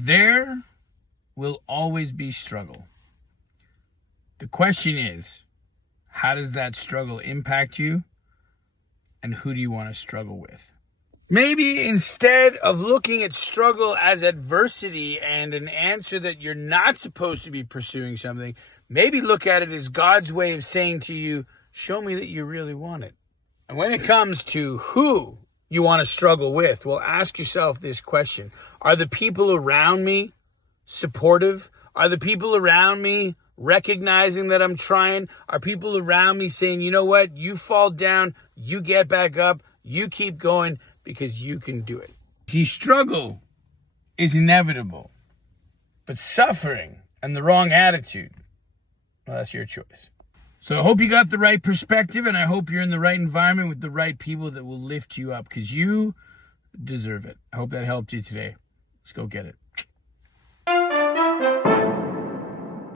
There will always be struggle. The question is, how does that struggle impact you? And who do you want to struggle with? Maybe instead of looking at struggle as adversity and an answer that you're not supposed to be pursuing something, maybe look at it as God's way of saying to you, show me that you really want it. And when it comes to who you want to struggle with, well, ask yourself this question. Are the people around me supportive? Are the people around me recognizing that I'm trying? Are people around me saying, you know what, you fall down, you get back up, you keep going because you can do it? See, struggle is inevitable, but suffering and the wrong attitude, well, that's your choice. So I hope you got the right perspective, and I hope you're in the right environment with the right people that will lift you up because you deserve it. I hope that helped you today. Let's go get it.